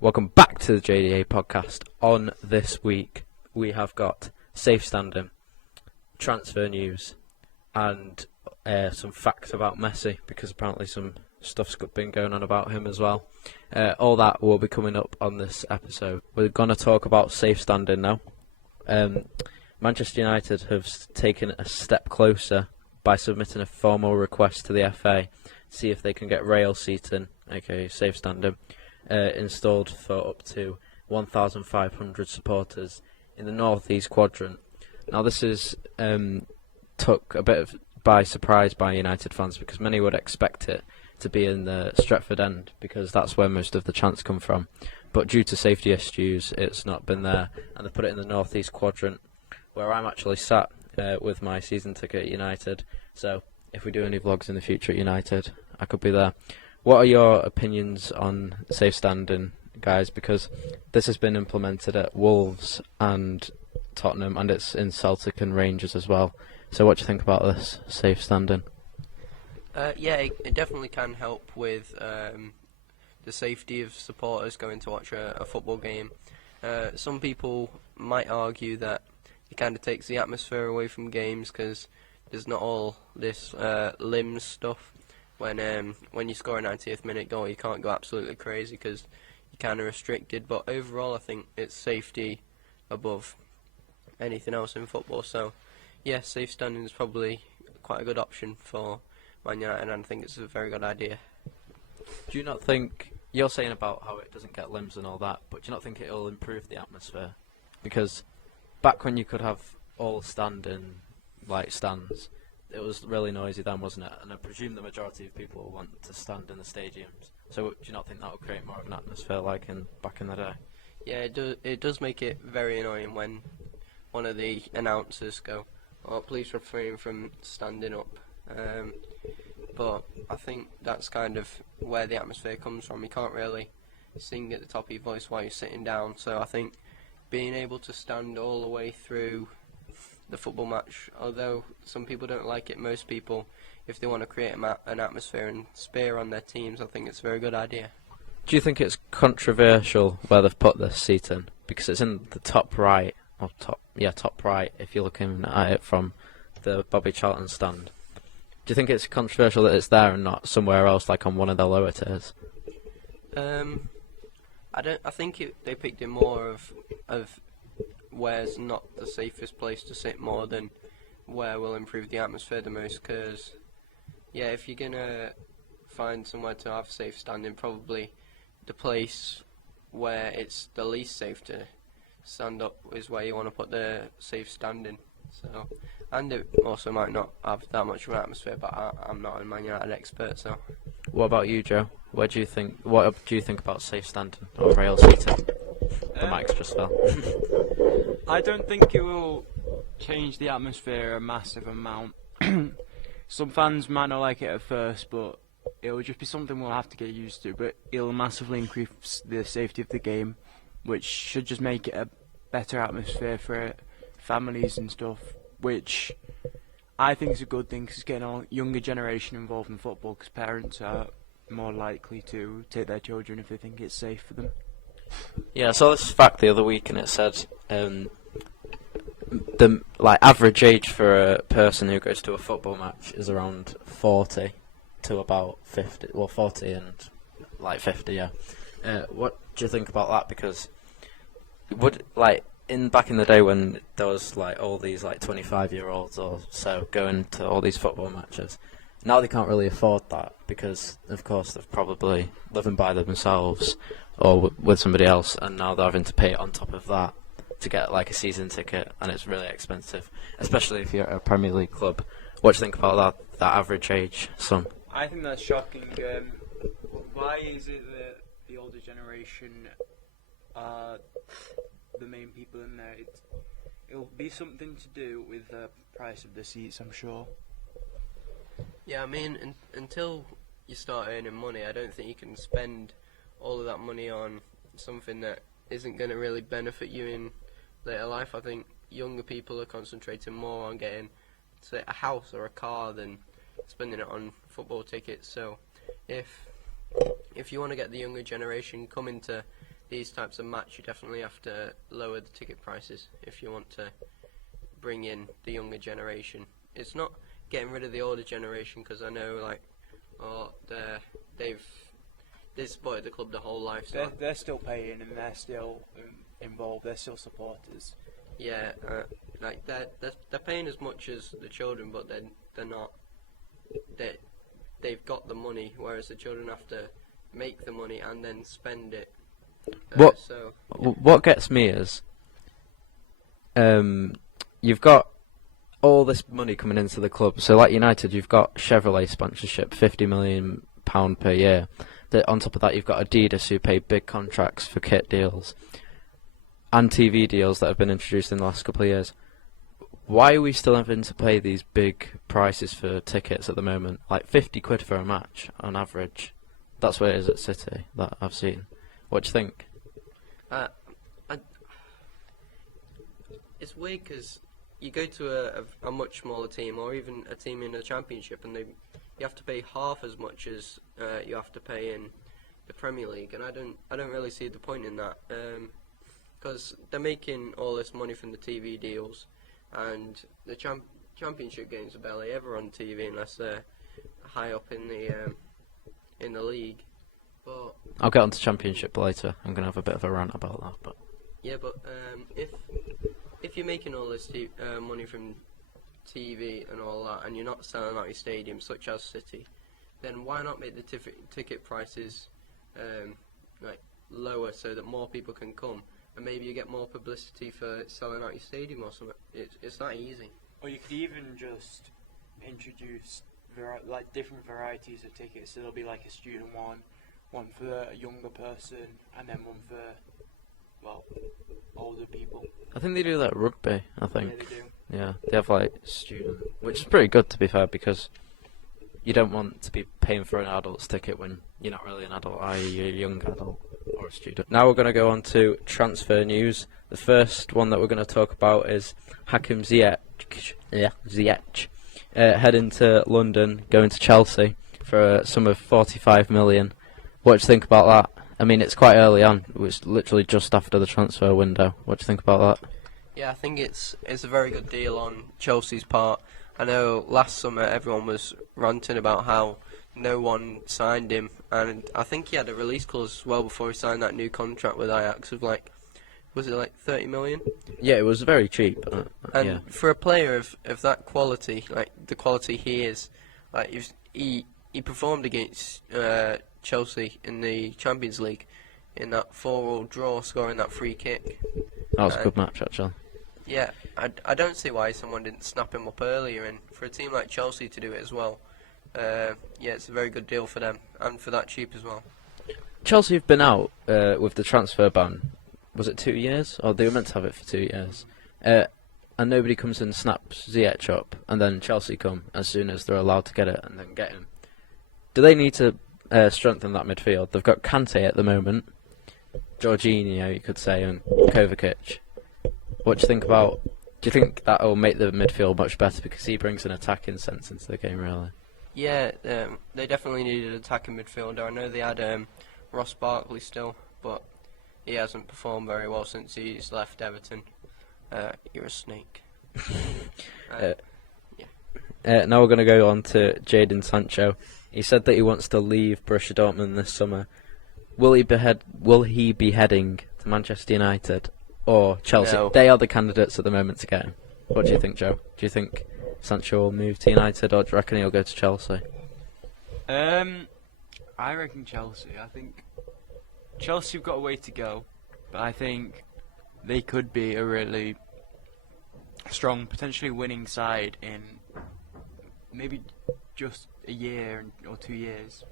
Welcome back to the JDA Podcast. On this week, we have got safe standing, transfer news, and some facts about Messi, because apparently some stuff's been going on about him as well. All that will be coming up on this episode. We're going to talk about safe standing now. Manchester United have taken a step closer by submitting a formal request to the FA to see if they can get rail seating, aka safe standing, installed for up to 1,500 supporters in the northeast quadrant. Now this is took a bit by surprise by United fans, because many would expect it to be in the Stretford end, because that's where most of the chants come from. But due to safety issues, it's not been there, and they put it in the northeast quadrant, where I'm actually sat with my season ticket at United. So if we do any vlogs in the future at United, I could be there. What are your opinions on safe standing, guys? Because this has been implemented at Wolves and Tottenham, and it's in Celtic and Rangers as well. So what do you think about this safe standing? It definitely can help with the safety of supporters going to watch a football game. Some people might argue that it kind of takes the atmosphere away from games, because there's not all this limbs stuff. When you score a 90th minute goal, you can't go absolutely crazy because you're kind of restricted. But overall, I think it's safety above anything else in football. So, yeah, safe standing is probably quite a good option for Man United, and I think it's a very good idea. Do you not think, you're saying about how it doesn't get limbs and all that, but do you not think it'll improve the atmosphere? Because back when you could have all standing, like, stands, it was really noisy then, wasn't it? And I presume the majority of people want to stand in the stadiums. So do you not think that would create more of an atmosphere like back in the day? Yeah, it does make it very annoying when one of the announcers go, "Oh, please refrain from standing up." But I think that's kind of where the atmosphere comes from. You can't really sing at the top of your voice while you're sitting down. So I think being able to stand all the way through the football match, although some people don't like it, most people, if they want to create an atmosphere and spare on their teams, I think it's a very good idea. Do you think it's controversial where they've put this seating? Because it's in the top right, top right, if you're looking at it from the Bobby Charlton stand. Do you think it's controversial that it's there and not somewhere else, like on one of the lower tiers? I think they picked it more of where's not the safest place to sit more than where will improve the atmosphere the most. Because, yeah, if you're going to find somewhere to have safe standing, probably the place where it's the least safe to stand up is where you want to put the safe standing. So, and it also might not have that much of an atmosphere, but I'm not a Man United expert, so. What about you, Joe? What do you think about safe standing or rail seating? The mics just fell. I don't think it will change the atmosphere a massive amount. Some fans might not like it at first, but it will just be something we'll have to get used to. But it'll massively increase the safety of the game, which should just make it a better atmosphere for families and stuff, which I think is a good thing, because it's getting a younger generation involved in football, because parents are more likely to take their children if they think it's safe for them. Yeah, I saw this fact the other week, and it said the average age for a person who goes to a football match is around 40 to about 50. Well, 40 and 50. Yeah. What do you think about that? Because back in the day when there was all these 25-year-olds or so going to all these football matches, now they can't really afford that, because of course they're probably living by themselves or with somebody else, and now they're having to pay on top of that to get a season ticket, and it's really expensive, especially if you're at a Premier League club. What do you think about that average age, son? I think that's shocking. Why is it that the older generation are the main people in there? It'll be something to do with the price of the seats, I'm sure. Yeah, I mean, until you start earning money, I don't think you can spend all of that money on something that isn't going to really benefit you in later life. I think younger people are concentrating more on getting, say, a house or a car than spending it on football tickets. So if you want to get the younger generation coming to these types of match, you definitely have to lower the ticket prices if you want to bring in the younger generation. It's not getting rid of the older generation, because I know they've supported the club their whole life. So they're still paying and they're still involved. They're still supporters. Yeah, like they're paying as much as the children, but they're not. They've got the money, whereas the children have to make the money and then spend it. What gets me is, you've got all this money coming into the club. So like United, you've got Chevrolet sponsorship, £50 million per year. On top of that, you've got Adidas, who pay big contracts for kit deals, and TV deals that have been introduced in the last couple of years. Why are we still having to pay these big prices for tickets at the moment? Like £50 for a match on average. That's what it is at City that I've seen. What do you think? It's weird because you go to a much smaller team, or even a team in the Championship, and you have to pay half as much as you have to pay in the Premier League, and I don't really see the point in that, because they're making all this money from the TV deals, and the Championship games are barely ever on TV unless they're high up in the league. But I'll get onto Championship later. I'm going to have a bit of a rant about that. But yeah, but if you're making all this money from TV and all that, and you're not selling out your stadiums, such as City, then why not make the ticket prices like lower so that more people can come, and maybe you get more publicity for selling out your stadium or something? It's that easy. Or you could even just introduce different varieties of tickets. So there'll be like a student one for a younger person, and then one for older people. I think they do that at rugby. I think. Yeah, they do. Yeah, they have like student, which is pretty good to be fair, because you don't want to be paying for an adult's ticket when you're not really an adult, i.e. you're a young adult or a student. Now we're going to go on to transfer news. The first one that we're going to talk about is Hakim Ziyech. Heading to London, going to Chelsea for a sum of 45 million. What do you think about that? I mean, it's quite early on. It was literally just after the transfer window. What do you think about that? Yeah, I think it's a very good deal on Chelsea's part. I know last summer everyone was ranting about how no one signed him, and I think he had a release clause as well before he signed that new contract with Ajax of was it 30 million? Yeah, it was very cheap. And yeah. For a player of that quality, like the quality he is, he performed against Chelsea in the Champions League in that 4-4 draw, scoring that free kick. That was a good match, actually. Yeah, I don't see why someone didn't snap him up earlier, and for a team like Chelsea to do it as well, yeah, it's a very good deal for them, and for that cheap as well. Chelsea have been out with the transfer ban. Was it 2 years? Or they were meant to have it for 2 years. And nobody comes and snaps Ziyech up, and then Chelsea come as soon as they're allowed to get it, and then get him. Do they need to strengthen that midfield? They've got Kante at the moment, Jorginho, you could say, and Kovacic. What do you think about? Do you think that will make the midfield much better, because he brings an attacking sense into the game, really? Yeah, they definitely needed an attacking midfielder. I know they had Ross Barkley still, but he hasn't performed very well since he's left Everton. You're a snake. Now we're going to go on to Jadon Sancho. He said that he wants to leave Borussia Dortmund this summer. Will he be heading to Manchester United or Chelsea? No. They are the candidates at the moment to get him. What do you think, Joe? Do you think Sancho will move to United, or do you reckon he'll go to Chelsea? I reckon Chelsea. I think Chelsea have got a way to go, but I think they could be a really strong, potentially winning side in maybe just a year or 2 years.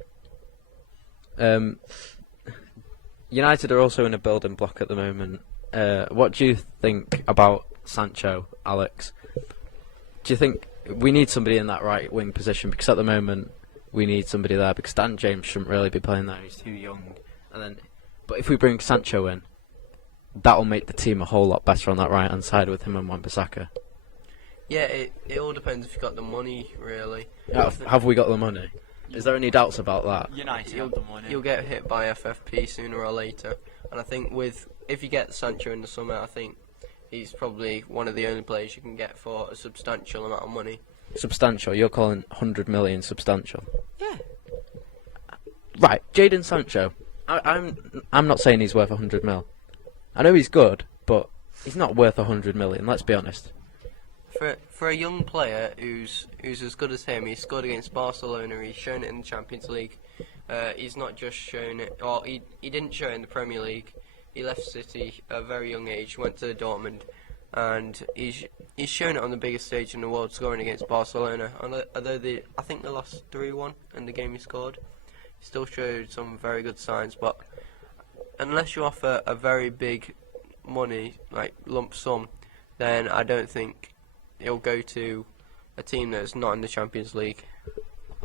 United are also in a building block at the moment. What do you think about Sancho, Alex? Do you think we need somebody in that right wing position? Because at the moment we need somebody there, because Dan James shouldn't really be playing there. He's too young. But if we bring Sancho in, that'll make the team a whole lot better on that right hand side with him and Wan-Bissaka. Yeah, it all depends if you've got the money, really. Have we got the money? Is there any doubts about that? United have the money. You'll get hit by FFP sooner or later, and I think if you get Sancho in the summer, I think he's probably one of the only players you can get for a substantial amount of money. Substantial? You're calling 100 million substantial? Yeah. Right, Jadon Sancho. I'm not saying he's worth 100 mil. I know he's good, but he's not worth 100 million. Let's be honest. For a young player who's as good as him, he scored against Barcelona. He's shown it in the Champions League. He's not just shown it, or he didn't show it in the Premier League. He left City at a very young age, went to Dortmund, and he's shown it on the biggest stage in the world, scoring against Barcelona. Although I think they lost 3-1 in the game he scored, he still showed some very good signs. But unless you offer a very big money, like lump sum, then I don't think he'll go to a team that's not in the Champions League.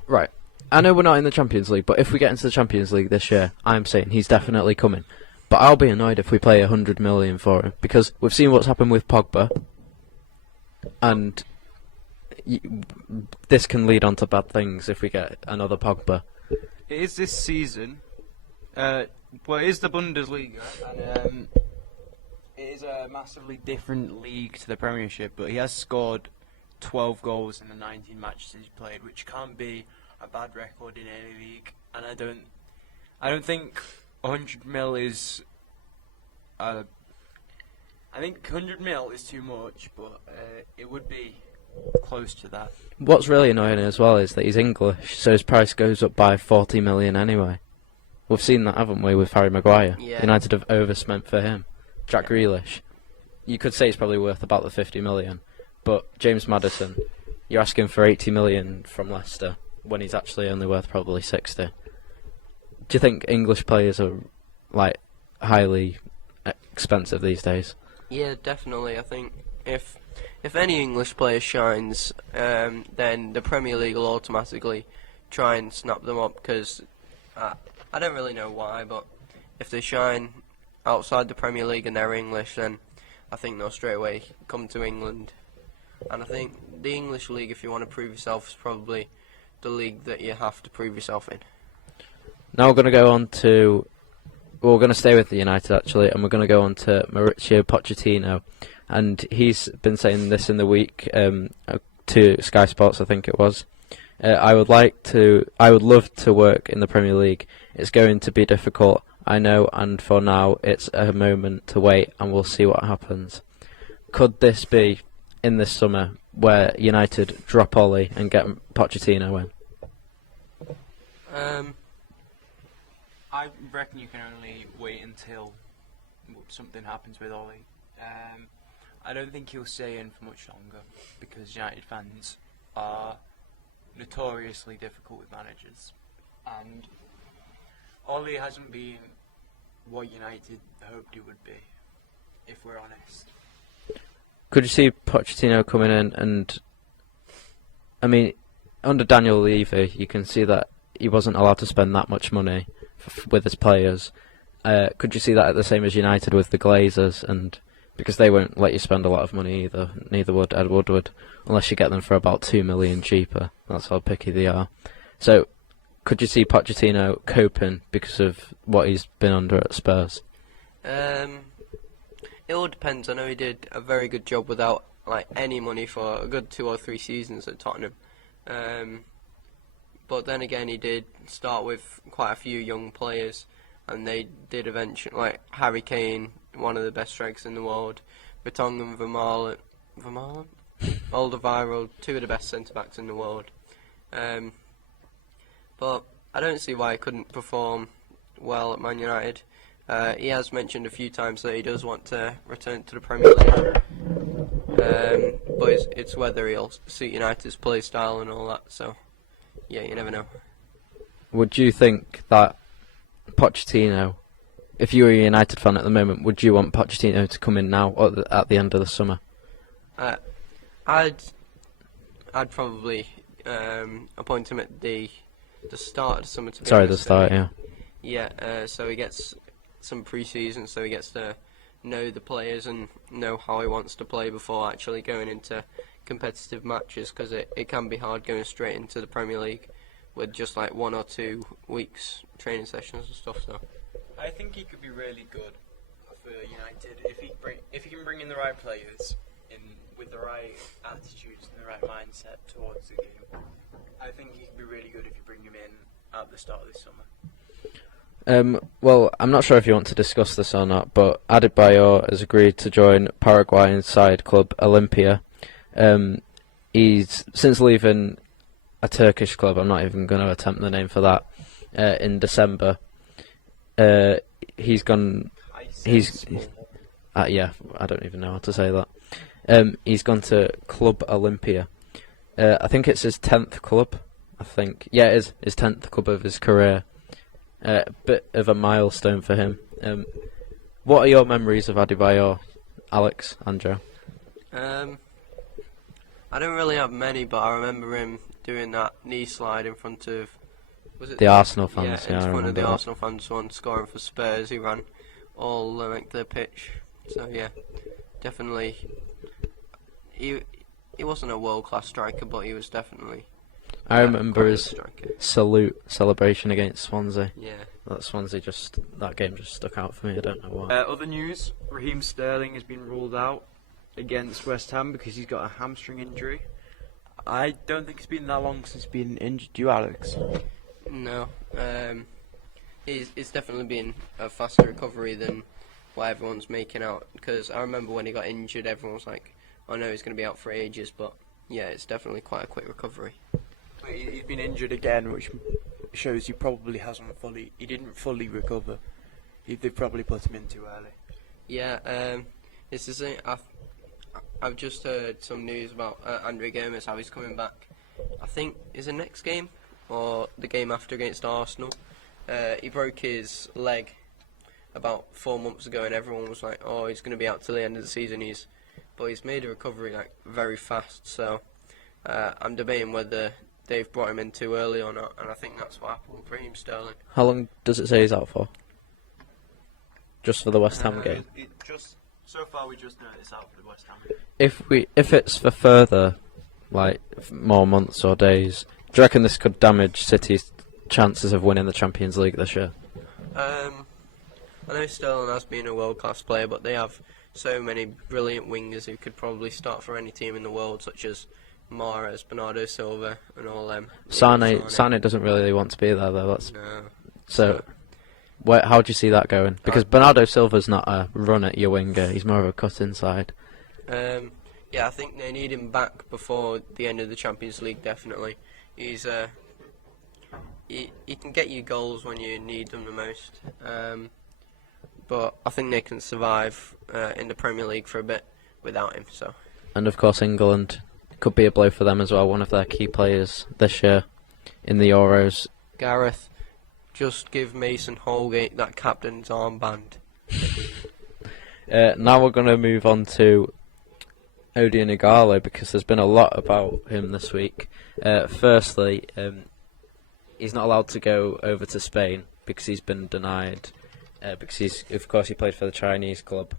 Right. I know we're not in the Champions League, but if we get into the Champions League this year, I'm saying he's definitely coming. But I'll be annoyed if we pay 100 million for him, because we've seen what's happened with Pogba, and this can lead on to bad things if we get another Pogba. It is this season. It is the Bundesliga, and it is a massively different league to the Premiership, but he has scored 12 goals in the 19 matches he's played, which can't be a bad record in any league. And I don't think 100 mil is. I think 100 mil is too much, but it would be close to that. What's really annoying as well is that he's English, so his price goes up by 40 million anyway. We've seen that, haven't we, with Harry Maguire? Yeah. United have overspent for him. Jack Grealish, you could say he's probably worth about the 50 million, but James Maddison, you're asking for 80 million from Leicester when he's actually only worth probably 60. Do you think English players are like highly expensive these days? Yeah, definitely. I think if any English player shines, then the Premier League will automatically try and snap them up, because I don't really know why, but if they shine outside the Premier League and they're English, then I think they'll straight away come to England. And I think the English league, if you want to prove yourself, is probably the league that you have to prove yourself in. Now we're going to go on to... Well, we're going to stay with the United, actually, and we're going to go on to Mauricio Pochettino. And he's been saying this in the week to Sky Sports, I think it was. I would love to work in the Premier League. It's going to be difficult, I know, and for now it's a moment to wait and we'll see what happens. Could this be in this summer where United drop Ollie and get Pochettino in? I reckon you can only wait until something happens with Ollie. I don't think he'll stay in for much longer, because United fans are notoriously difficult with managers, and Ollie hasn't been what United hoped he would be, if we're honest. Could you see Pochettino coming in and, I mean, under Daniel Levy, you can see that he wasn't allowed to spend that much money with his players. Could you see that at the same as United with the Glazers, and because they won't let you spend a lot of money either, neither would Ed Woodward, unless you get them for about 2 million cheaper. That's how picky they are. So, could you see Pochettino coping because of what he's been under at Spurs? It all depends. I know he did a very good job without any money for a good 2 or 3 seasons at Tottenham. But then again, he did start with quite a few young players, and they did eventually, like Harry Kane, one of the best strikers in the world, Vertonghen, Vermaelen, Alderweireld, 2 of the best centre-backs in the world. But I don't see why he couldn't perform well at Man United. He has mentioned a few times that he does want to return to the Premier League. But it's whether he'll suit United's play style and all that, so yeah, you never know. Would you think that Pochettino, if you were a United fan at the moment, would you want Pochettino to come in now or at the end of the summer? I'd probably appoint him at the start of the summer. The start, yeah. Yeah, so he gets some pre-season, so he gets to know the players and know how he wants to play before actually going into competitive matches, because it can be hard going straight into the Premier League. with just like 1 or 2 weeks training sessions and stuff. So I think he could be really good for United if he can bring in the right players with the right attitudes and the right mindset towards the game. I think he could be really good if you bring him in at the start of this summer. Well, I'm not sure if you want to discuss this or not, but Adebayor has agreed to join Paraguayan side club Olympia. He's since leaving a Turkish club. I'm not even going to attempt the name for that. In December, he's gone. Yeah, I don't even know how to say that. He's gone to Club Olympia. I think it's his 10th club. It is his 10th club of his career. Bit of a milestone for him. What are your memories of Adebayor, Alex, Andrew? I don't really have many, but I remember him doing that knee slide in front of the Arsenal fans. Yeah, in front of the that. Arsenal fans, one scoring for Spurs. He ran all the length of the pitch. So yeah, definitely. He wasn't a world class striker, but he was definitely. I remember his celebration against Swansea. Yeah. That game just stuck out for me. I don't know why. Other news: Raheem Sterling has been ruled out against West Ham because he's got a hamstring injury. I don't think it's been that long since he's been injured. Do you, Alex? No. It's definitely been a faster recovery than what everyone's making out. Because I remember when he got injured, everyone was like, "Oh no, he's going to be out for ages." But yeah, it's definitely quite a quick recovery. He's been injured again, which shows he probably hasn't fully. He didn't fully recover. They've probably put him in too early. Yeah. This is it. I've just heard some news about Andre Gomes, how he's coming back. I think is the next game or the game after against Arsenal. He broke his leg about 4 months ago, and everyone was like, "Oh, he's going to be out till the end of the season." But he's made a recovery like very fast. So I'm debating whether they've brought him in too early or not, and I think that's what happened with Raheem Sterling. How long does it say he's out for? Just for the West Ham game? So far, we just know it's out for the West Ham. If it's for further, more months or days, do you reckon this could damage City's chances of winning the Champions League this year? I know Sterling has been a world-class player, but they have so many brilliant wingers who could probably start for any team in the world, such as Mahrez, Bernardo Silva, and all them. Sane doesn't really want to be there, though. No. So how do you see that going? Because Bernardo Silva's not a run at your winger; he's more of a cut inside. Yeah, I think they need him back before the end of the Champions League. Definitely, he's he can get you goals when you need them the most. But I think they can survive in the Premier League for a bit without him. So. And of course, England could be a blow for them as well. One of their key players this year in the Euros. Gareth, just give Mason Holgate that captain's armband. Now we're going to move on to Odion Igalo because there's been a lot about him this week. Firstly, he's not allowed to go over to Spain because he's been denied. Because he played for the Chinese club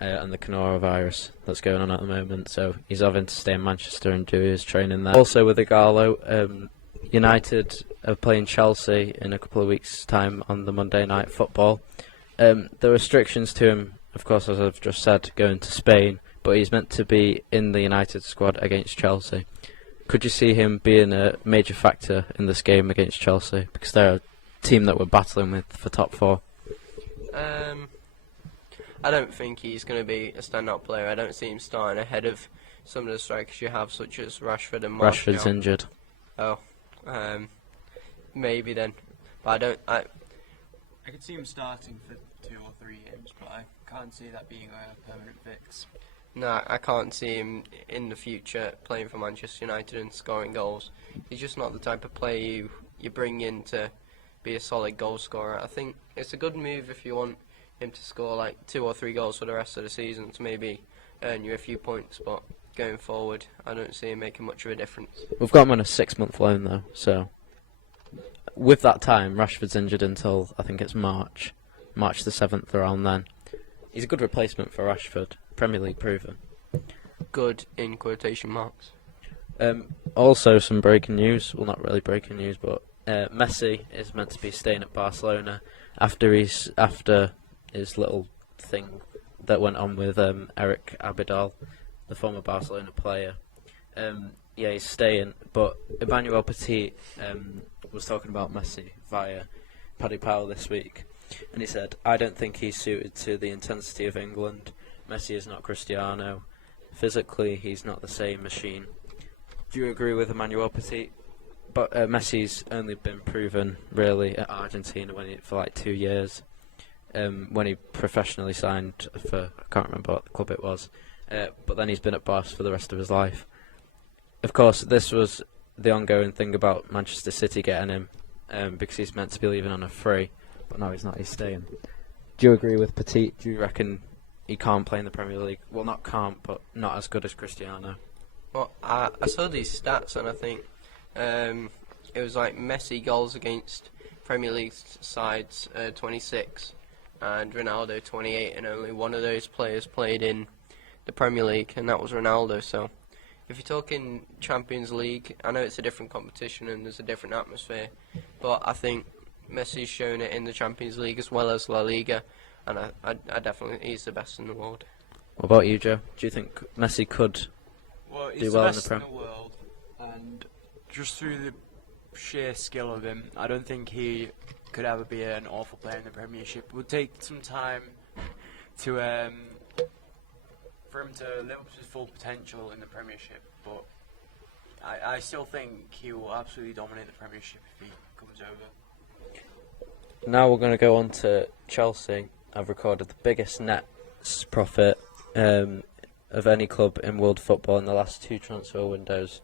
and the coronavirus that's going on at the moment. So he's having to stay in Manchester and do his training there. Also with Igalo, United are playing Chelsea in a couple of weeks' time on the Monday Night Football. The restrictions to him, of course, as I've just said, going to Spain, but he's meant to be in the United squad against Chelsea. Could you see him being a major factor in this game against Chelsea? Because they're a team that we're battling with for top 4. I don't think he's going to be a standout player. I don't see him starting ahead of some of the strikers you have, such as Rashford and Martial. Rashford's injured. Oh, maybe then. But I could see him starting for 2 or 3 games, but I can't see that being a permanent fix. No, I can't see him in the future playing for Manchester United and scoring goals. He's just not the type of player you bring in to be a solid goal scorer. I think it's a good move if you want him to score like 2 or 3 goals for the rest of the season to maybe earn you a few points, but going forward I don't see him making much of a difference. We've got him on a 6-month loan though, so with that time Rashford's injured until I think it's March the 7th around then. He's a good replacement for Rashford, Premier League proven. Good in quotation marks. Also some breaking news, well not really breaking news, but Messi is meant to be staying at Barcelona after his little thing that went on with Eric Abidal, the former Barcelona player. He's staying, but Emmanuel Petit was talking about Messi via Paddy Powell this week, and he said, "I don't think he's suited to the intensity of England. Messi is not Cristiano. Physically, he's not the same machine." Do you agree with Emmanuel Petit? But Messi's only been proven really at Argentina for like 2 years, when he professionally signed for, I can't remember what the club it was, but then he's been at Barca for the rest of his life. Of course, this was the ongoing thing about Manchester City getting him, because he's meant to be leaving on a free, but no, he's not, he's staying. Do you agree with Petit? Do you reckon he can't play in the Premier League? Well, not can't, but not as good as Cristiano. Well, I saw these stats, and I think it was like Messi goals against Premier League sides 26 and Ronaldo 28, and only one of those players played in the Premier League, and that was Ronaldo. So if you're talking Champions League, I know it's a different competition and there's a different atmosphere, but I think Messi's shown it in the Champions League as well as La Liga, and I definitely think he's the best in the world. What about you, Joe? Do you think Messi could he's do well the in the best Prem? in the world, and just through the sheer skill of him, I don't think he could ever be an awful player in the Premiership. It would take some time to for him to live up to his full potential in the Premiership, but I still think he will absolutely dominate the Premiership if he comes over. Now we're going to go on to Chelsea. I've recorded the biggest net profit of any club in world football in the last 2 transfer windows,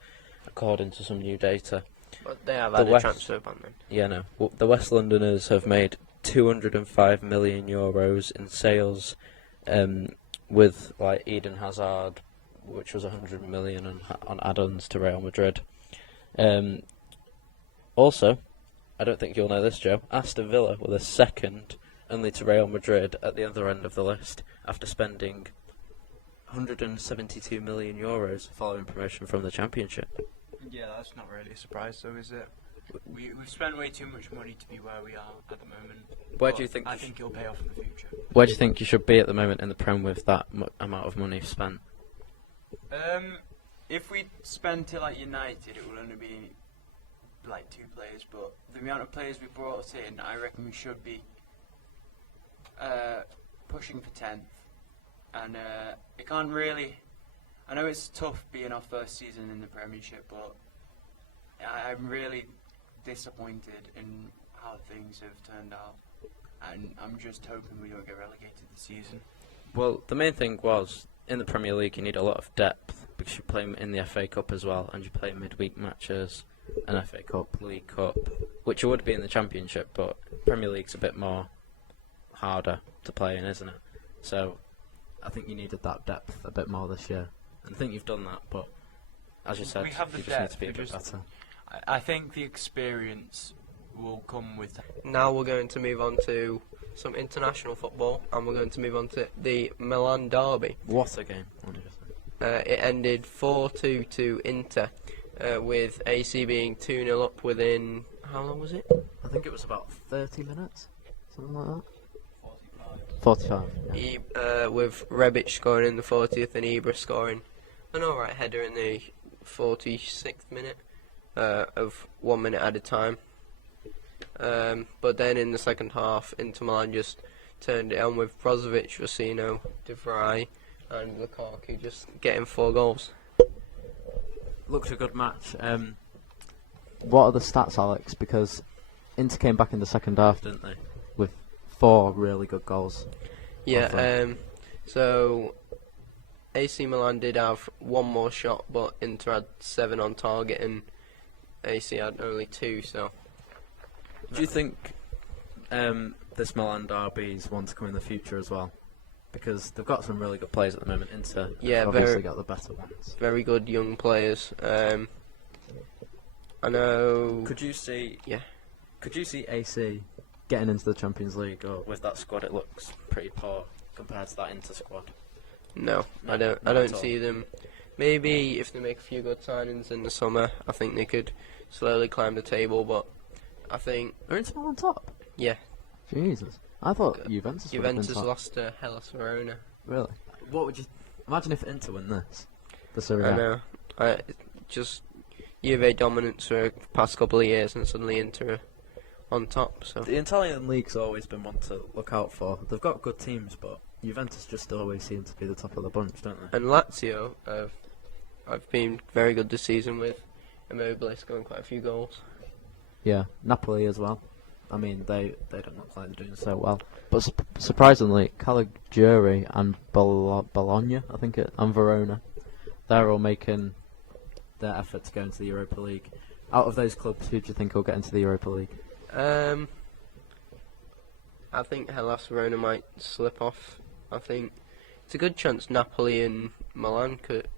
according to some new data. But they have had a transfer ban then. Yeah, no. Well, the West Londoners have made €205 million in sales, with like Eden Hazard, which was 100 million on add-ons to Real Madrid. Also, I don't think you'll know this, Joe, Aston Villa were the second only to Real Madrid at the other end of the list after spending €172 million following promotion from the Championship. Yeah, that's not really a surprise, though, is it? We've spent way too much money to be where we are at the moment. Where do you think? I think it'll pay off in the future. Where do you think you should be at the moment in the Prem with that amount of money spent? If we spent it like United, it will only be like 2 players. But the amount of players we brought in, I reckon we should be pushing for 10th. And it can't really. I know it's tough being our first season in the Premiership, but I'm really disappointed in how things have turned out, and I'm just hoping we don't get relegated this season. Well, the main thing was, in the Premier League you need a lot of depth, because you play in the FA Cup as well, and you play midweek matches, an FA Cup, League Cup, which would be in the Championship, but Premier League's a bit more harder to play in, isn't it? So I think you needed that depth a bit more this year. And I think you've done that, but as you said, we have the you depth, just need to be a bit better. I think the experience will come with. Now we're going to move on to some international football, and we're going to move on to the Milan derby. What a game! It ended 4-2 to Inter, with AC being 2-0 up within, how long was it? I think it was about 30 minutes, something like that. 45. Yeah. With Rebic scoring in the 40th and Ibra scoring an alright header in the 46th minute, of 1 minute at a time. But then in the second half, Inter Milan just turned it on with Brozovic, Rossino, De Vrij and Lukaku just getting 4 goals. Looked a good match. What are the stats, Alex? Because Inter came back in the second half, didn't they? With 4 really good goals. Yeah, so AC Milan did have 1 more shot, but Inter had 7 on target and AC had only 2, so... Do you think this Milan derby is one to come in the future as well? Because they've got some really good players at the moment. Inter have obviously got the better ones. Very good young players. I know... Could you see AC getting into the Champions League, or with that squad it looks pretty poor compared to that Inter squad? No, I don't see them. Maybe if they make a few good signings in the summer, I think they could slowly climb the table, but I think, Are Inter Milan on top? yeah, Jesus. I thought Juventus would have been Juventus top. lost to Hellas Verona. Really? What would you... Imagine if Inter win this. The Serie I A. know. Just Juve dominance for the past couple of years, and suddenly Inter are on top. So The Italian league's always been one to look out for. They've got good teams, but Juventus just always seem to be the top of the bunch, don't they? and Lazio, I've been very good this season with Immobile scoring quite a few goals. Yeah, Napoli as well. I mean, they don't look like they're doing so well. But surprisingly, Caligiuri and Bologna, I think, and Verona, they're all making their effort to go into the Europa League. Out of those clubs, who do you think will get into the Europa League? I think Hellas Verona might slip off. I think it's a good chance Napoli and Milan could,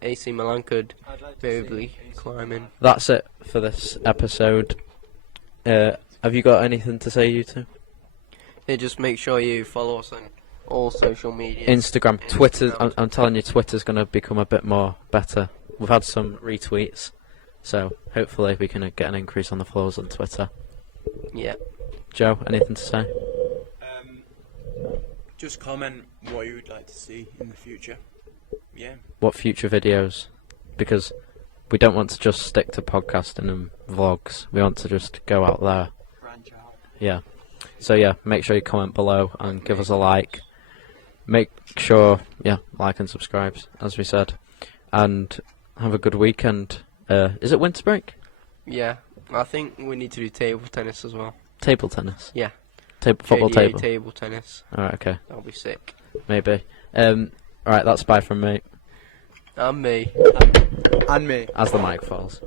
AC Milan could variably climb in. That's it for this episode. Have you got anything to say, you two? Yeah, just make sure you follow us on all social media. Instagram, Twitter. I'm telling you, Twitter's going to become a bit more better. We've had some retweets, so hopefully we can get an increase on the follows on Twitter. Yeah. Joe, anything to say? Just comment what you would like to see in the future. Yeah. What future videos? Because we don't want to just stick to podcasting and vlogs. We want to just go out there. Branch out. Yeah. So yeah, make sure you comment below and give us a like. Make sure, like and subscribe, as we said. And have a good weekend. Is it winter break? Yeah. I think we need to do table tennis as well. Table tennis? Yeah. Football JDA table? table tennis. Alright, okay. That'll be sick. Maybe. Alright, that's bye from me. And me. And me. As the mic falls.